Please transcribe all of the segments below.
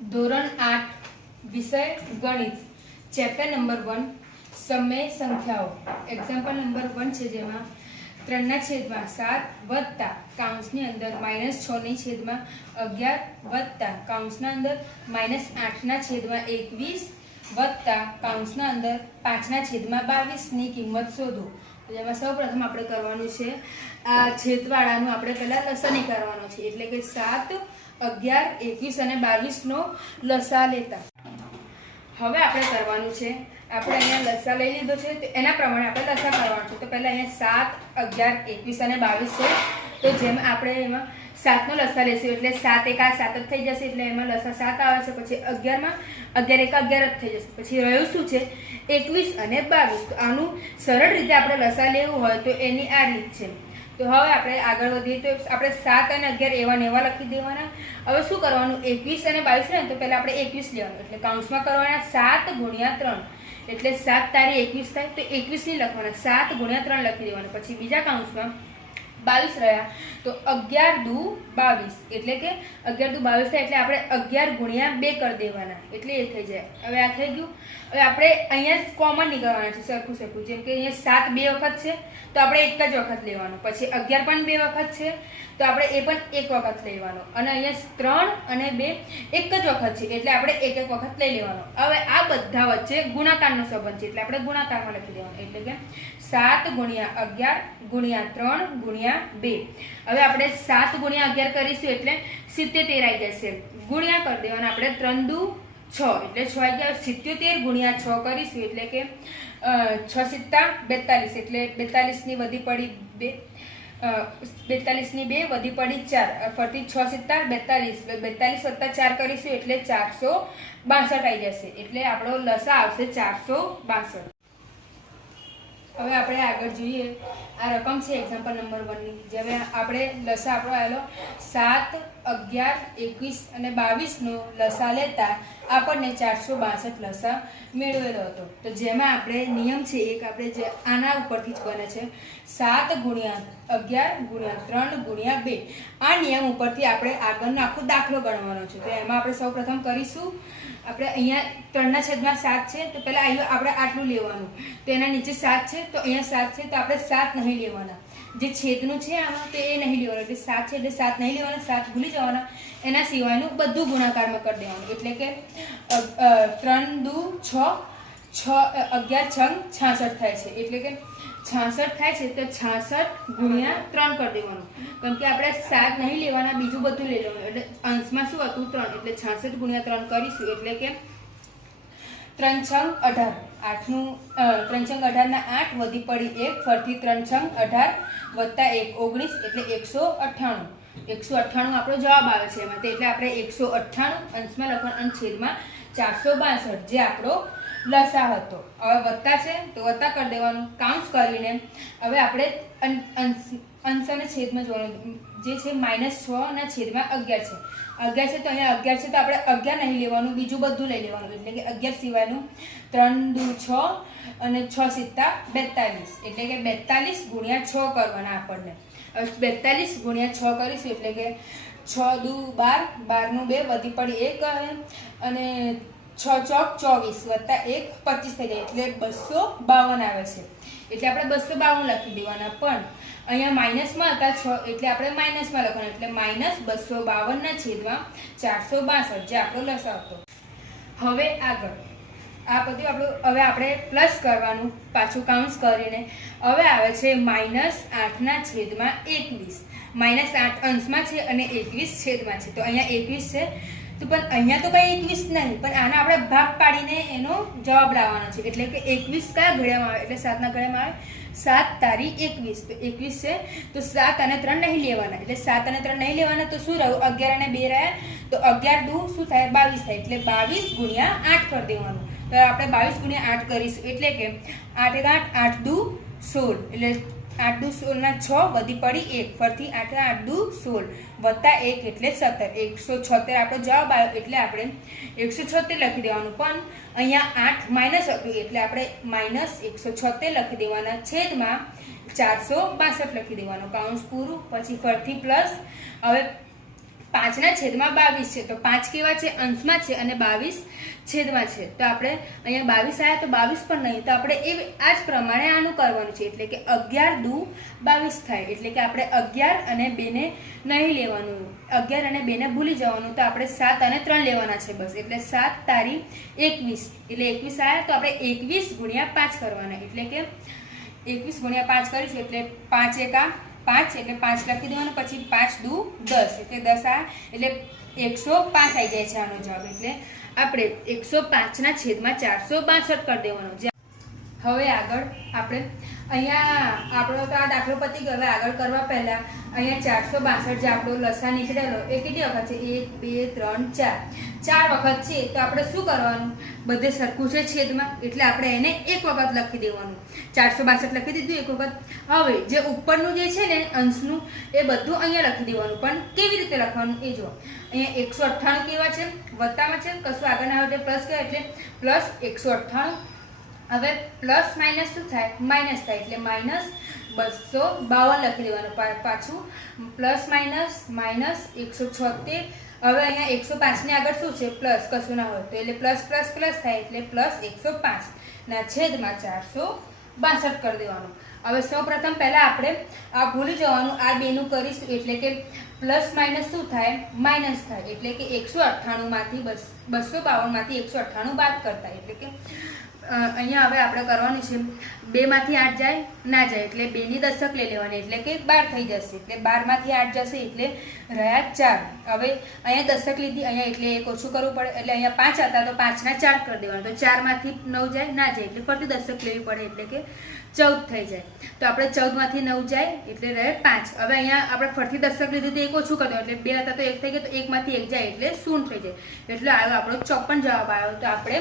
ધોરણ 8 વિષય ગણિત ચેપ્ટર નંબર 1 સમય સંખ્યાઓ એક્ઝામ્પલ નંબર 1 છે જેમાં 3/7 વત્તા કૌંસની અંદર -6/11 વત્તા કૌંસના અંદર -8/21 વત્તા કૌંસના અંદર 5/22 ની કિંમત શોધો। જેમાં સૌપ્રથમ આપણે કરવાનું છે આ છેદવાળાનું આપણે પહેલા લસા કરવાનો છે એટલે કે 7 11 21 અને 22 નો લસા લેતા। હવે આપણે કરવાનું છે આપણે અહીંયા લસા લઈ લીધો છે તો એના પ્રમાણે આપણે લસા કરવાનો છે। તો પહેલા અહીંયા 7 11 21 અને 22 છે તો જેમ આપણે એમાં 7 નો લસા લેશું એટલે 7 1 7 જ થઈ જશે એટલે એમાં લસા 7 આવે છે। પછી 11 માં 11 1 11 જ થઈ જશે। પછી રહ્યું શું છે 21 અને 22। તો આનું સરળ રીતે આપણે લસા લેવું હોય તો એની આ રીત છે। તો હવે આપણે આગળ વધીએ તો આપણે 7 અને 11 એવા ને એવા લખી દેવાના। હવે શું કરવાનું 21 અને 22 ને તો પહેલા આપણે 21 લેવાનું એટલે કૌંસમાં કરવાના 7 ગુણ્યા 3 એટલે 7 તારી 21 થાય તો 21 ની લખવાના 7 ગુણ્યા 3 લખી દેવાનું। પછી બીજા કૌંસમાં 22 રહ્યા તો 11 દુ 22 એટલે કે 11 દુ 22 થાય એટલે આપણે 11 ગુણ્યા 2 કરી દેવાના એટલે એ થઈ જાય। હવે આ થઈ ગયું। હવે આપણે અહીંયા કોમન નીકળવાના છે સરખું સરખું જેમ કે અહીંયા 7 2 વખત છે તો આપણે એક જ વખત લેવાનો। પછી 11 પણ 2 વખત છે તો આપણે એ પણ એક વખત લેવાનો અને અહીંયા 3 અને 2 એક જ વખત છે એટલે આપણે એક એક વખત લઈ લેવાનો। હવે આ બધા વચ્ચે ગુણાકારનો સંબંધ છે એટલે આપણે ગુણાકારમાં લખી દેવાનો એટલે કે 7 ગુણ્યા 11 ગુણ્યા 3 ગુણ્યા 2। હવે આપણે 7 ગુણ્યા 11 કરીશું એટલે 77 આવી જશે ગુણ્યા કરી દેવાના આપણે 3 દુ 6 એટલે 6 આવી ગયા। 77 ગુણ્યા 6 કરીશું એટલે કે 6 7 42 એટલે 42 ની વધી પડી 2 42 ની 2 વધી પડી 4 ફરીથી 6 7 42 42 વત્તા 4 કરીશું એટલે 462 આવી જશે એટલે આપણો લસા આવશે 462। હવે આપણે આગળ જોઈએ આ રકમ છે એક્ઝામ્પલ નંબર 1 ની જેમ આપણે લસા આપણો આવેલો 7 11 21 અને 22 નો લસા લેતા આપણને 462 લસા મેળવેલો હતો। તો જેમાં આપણે નિયમ છે એક આપણે જે આના ઉપરથી જ બને છે 7 ગુણ્યા 11 ગુણ્યા 3 ગુણ્યા 2 આ નિયમ ઉપરથી આપણે આગળનો આખો દાખલો ગણવાનો છે। તો એમાં આપણે સૌપ્રથમ કરીશું આપણે અહીંયા 3/7 છે તો પહેલા અહીંયા આપણે આટલું લેવાનું તો એના નીચે 7 છે તો અહીંયા 7 છે તો આપણે 7 નહીં લેવાના જે છેદનું છે આમાં તો એ નહીં લેવાનું એટલે 7 છે એટલે 7 નહીં લેવાના 7 ભૂલી જવાના એના સિવાયનું બધું ગુણાકારમાં કરી દેવાનું એટલે કે 3 દુ 6 11 6 66 થાય છે એટલે કે 66 થાય છે તો 66 ગુણ્યા 3 કરી દેવાનું કેમ કે આપણે 7 નહીં લેવાના બીજું બધું લઈ લેવાનું એટલે અંશમાં શું હતું 3 એટલે 66 ગુણ્યા 3 કરીશું એટલે કે 3 6 18 8નું 3 6 18 ના 8 વધી પડી 1 ફરીથી 3 6 18 વત્તા 1 19 એટલે 198 આપણો જવાબ આવે છે એમાં એટલે આપણે 198 અંશમાં લખવાનું અને છેદમાં 462 જે આપણો લસા હતો। હવે વત્તા છે તો વત્તા કરી દેવાનું કાઉન્સ કરીને હવે આપણે અંશ અને છેદમાં જોવાનું જે છે -6 ના છેદમાં 11 છે 11 છે તો અહીંયા 11 છે તો આપણે 11 નહીં લેવાનું બીજું બધું લઈ લેવાનું એટલે કે 11 સિવાયનું 3 દુ 6 અને 6 7 42 એટલે કે 42 ગુણ્યા 6 કરવાના આપણને। 42 ગુણ્યા 6 કરીશું એટલે કે 6 દુ 12 12 નું 2 વધી પડી 1 અને 6 ચોક 24 વત્તા 1 25 થઈ જાય એટલે 252 આવે છે એટલે આપણે 252 લખી દેવાના પણ અહીંયા માઇનસમાં હતા 6 એટલે આપણે માઇનસમાં લખવાનું એટલે -252 ના છેદમાં 462 જે આપણો લસા હતો। હવે આગળ આ બધું આપણું હવે આપણે પ્લસ કરવાનું પાછું કાઉન્સ કરીને હવે આવે છે -8 ના છેદમાં 21 -8 અંશમાં છે અને 21 છેદમાં છે તો અહીંયા 21 છે તો પણ અહીંયા તો કઈ 21 નહીં પણ આના આપણે ભાગ પાડીને એનો જવાબ લાવવાનો છે એટલે કે 21 કયા ઘડિયામાં આવે એટલે 7 ના ઘડિયામાં આવે 7 તારી 21 તો 21 છે તો 7 અને 3 નહીં લેવાના એટલે 7 અને 3 નહીં લેવાના તો શું રહ્યું 11 અને 2 રહ્યા તો 11 દુ શું થાય 22 થાય એટલે 22 ગુણ્યા 8 કરી દેવાનું। તો આપણે 22 ગુણ્યા 8 કરીશું એટલે કે 8 8 8 દુ 16 એટલે 8 દુ 16 ના 6 વધી પડી 1 ફરીથી 8 8 દુ 16 વત્તા 1 એટલે 17 176 આપણો જવાબ આવ્યો એટલે આપણે 176 લખી દેવાનું પણ અહીંયા 8 માઇનસ હતું એટલે આપણે -176 લખી દેવાના છેદમાં 462 લખી દેવાનું કાઉન્સ પૂરું। પછી ફરીથી પ્લસ હવે 5 ના છેદમાં 22 છે. તો 5 કેવા છે? અંશમાં છે અને 22 છેદમાં છે. તો આપણે અહીંયા 22 આવ્યા તો 22 પણ નહીં, તો આપણે આ જ પ્રમાણે આનું કરવાનું છે. એટલે કે 11 દુ 22 થાય. એટલે કે આપણે 11 અને 2 ને નહીં લેવાનું, 11 અને 2 ને ભૂલી જવાનું. તો આપણે 7 અને 3 લેવાના છે બસ. એટલે 7 તારી 21, એટલે 21 આવ્યા તો આપણે 21 ગુણ્યા 5 કરવાના. એટલે કે 21 ગુણ્યા 5 કરીશું એટલે 5 એકા 5, એટલે 5 લખી દેવાનું. પછી 5 દુ 10, એટલે 10 આ, એટલે 105 આવી જાય છે આનો જવાબ. એટલે આપણે 105 ના છેદમાં 462 કરી દેવાનો. હવે આગળ આપણે અહીંયા આપણો તો આ દાખલો પતી ગયો. હવે આગળ કરવા પહેલા અહીંયા 462 જે આપણો લસા નીકળેલો એ કેટલી વખત છે? 1 2 3 4 વખત છે. તો આપણે શું કરવાનું? બધે સરખું છે છેદમાં, એટલે આપણે એને એક વખત લખી દેવાનું. 462 લખી દીધું એક વખત. હવે જે ઉપરનું જે છે ને અંશનું એ બધું અહીંયા લખી દેવાનું. પણ કેવી રીતે લખવાનું એ જો. અહીંયા 198 કેવા છે? વત્તામાં છે, કશું આગળ ના આવે પ્લસ કહેવાય, એટલે પ્લસ 198. હવે પ્લસ માઇનસ શું થાય? માઇનસ થાય. એટલે માઇનસ 252 લખી દેવાનું. પાછું પ્લસ માઇનસ માઇનસ 176. હવે અહીંયા 105 ની આગળ શું છે? પ્લસ, કશું ના હોય તો એટલે પ્લસ પ્લસ પ્લસ થાય. એટલે પ્લસ 105 ના છેદમાં 462 કરી દેવાનું. હવે સૌ પ્રથમ પહેલા આપણે આ ભૂલી જવાનું, આ બેનું કરીશું. એટલે કે પ્લસ માઇનસ શું થાય? માઇનસ થાય. એટલે કે 198 માંથી 252 માંથી 198 બાદ કરતા. એટલે કે અહીંયા હવે આપણે કરવાનું છે 2 માંથી 8 જાય ના જાય, એટલે 2 ની દશક લઈ લેવાની. એટલે કે 12 થઈ જશે. એટલે 12 માંથી 8 જશે એટલે રહ્યા 4. હવે અહીંયા દશક લીધી, અહીંયા એટલે એક ઓછું કરવું પડે. એટલે અહીંયા 5 હતા તો 5 ના 4 કરી દેવાનું. તો 4 માંથી 9 જાય ના જાય, એટલે ફરતી દશક લેવી પડે. એટલે કે 14 થઈ જાય. તો આપણે 14 માંથી 9 જાય એટલે રહે 5. હવે અહીંયા આપણે ફરતી દશક લીધી તો એક ઓછું કરી દેવાનું. એટલે 2 હતા તો 1 થઈ ગયો, તો 1 માંથી 1 જાય એટલે 0 થઈ જાય. એટલે આવ્યો આપણો 54 જવાબ આવ્યો. તો આપણે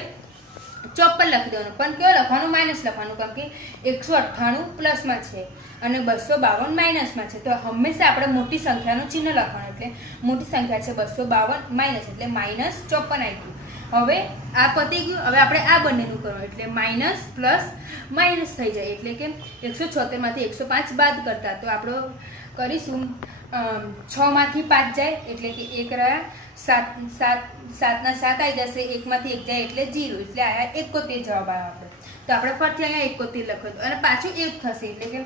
54 લખી દેવાનું. પણ કેવો લખવાનું? માઇનસ લખવાનું, કારણ કે 198 પ્લસમાં છે અને 252 માઇનસમાં છે. તો હંમેશા આપણે મોટી સંખ્યાનું ચિહ્ન લખવાનું. એટલે મોટી સંખ્યા છે 252 માઇનસ, એટલે માઇનસ 54 આવી ગયું. હવે આ પતી ગયું. હવે આપણે આ બંનેનું કરવાનું. એટલે માઇનસ પ્લસ માઇનસ થઈ જાય. એટલે કે 176 માંથી 105 બાદ કરતા. તો આપણે કરીશું 6 માંથી 5 જાય એટલે કે 1 રહ્યા, 7 ના 7 આવી જશે, 1 માંથી 1 જાય એટલે 0. એટલે આયા 71 જવાબ આવ્યો આપણે. તો આપણે ફરીથી અહીંયા 71 લખ્યું અને પાછું 1 થશે. એટલે કે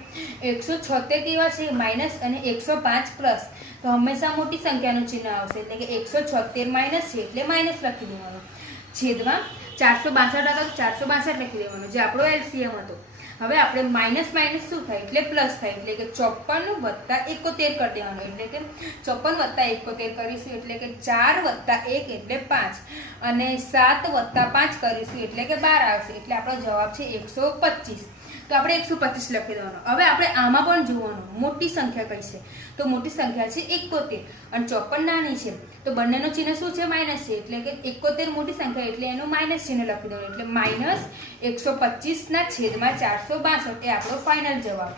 176 કેવા છે? માઇનસ અને 105 પ્લસ. તો હંમેશા મોટી સંખ્યાનું ચિહ્ન આવશે. એટલે કે 176 માઇનસ છે એટલે માઇનસ લખી દેવાનું. છેદમાં 462 હતા તો 462 લખી દેવાનું, જે આપણો એલસીએમ હતો. હવે આપણે માઇનસ માઇનસ શું થાય? એટલે પ્લસ થાય. એટલે કે 54 વત્તા 71 કરી દેવાનું. એટલે કે 54 વત્તા 71 કરીશું એટલે કે 4 વત્તા 1 એટલે 5 અને 7 વત્તા 5 કરીશું એટલે કે 12 આવશે. એટલે આપણો જવાબ છે 125. તો આપણે 125 લખી દેવાનો. હવે આપણે આમાં પણ જોવાનું મોટી સંખ્યા કઈ છે? તો મોટી સંખ્યા છે 71 અને 54 નાની છે. તો બંનેનો ચિહ્ન શું છે? માઇનસ છે. એટલે કે 71 મોટી સંખ્યા એટલે એનું માઇનસ ચિહ્ન લખી દેવાનું. એટલે માઇનસ 125 ના છેદમાં 462 એ આપણો ફાઇનલ જવાબ.